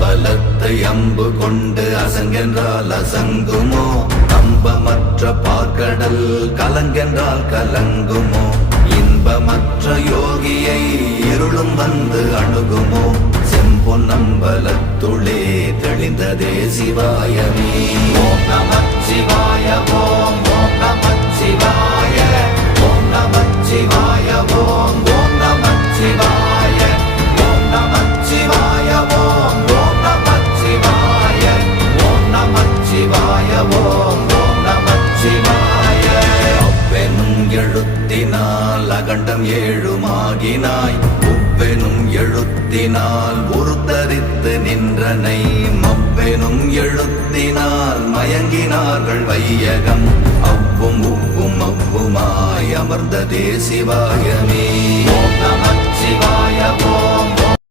அம்பலத்தை அம்பு கொண்டு அசங்கென்றால் அசங்குமோ? நம்பமற்ற பார்க்கடல் கலங்கென்றால் கலங்குமோ? இன்பமற்ற யோகியை இருளும் வந்து அணுகுமோ? செம்பொன்னம்பலத்துளே தெளிந்ததே சிவாயமே. ஓம் நமச்சிவாய ஓம் ஓம் நமச்சிவாய ஓம் நமச்சிவாய ஓம் ஓம் நமச்சிவாய ஓம் நமச்சிவாய ஓம் ஓம் நமச்சிவாய ஓம் நமச்சிவாய ஓம் ஓம் நமச்சிவாய. அவ்வெனும் எழுத்தினால் அகண்டம் ஏழுமாகினாய், உவ்வெனும் எழுத்தினால் உருத்தரித்து நின்றனை, மவ்வெனும் எழுத்தினால் மயங்கினார்கள் வையகம், அவ்வும் உவ்வும் அவ்வுமாய் அமர்ந்ததே சிவாயமே. ஓம் நமச்சிவாய ஓம்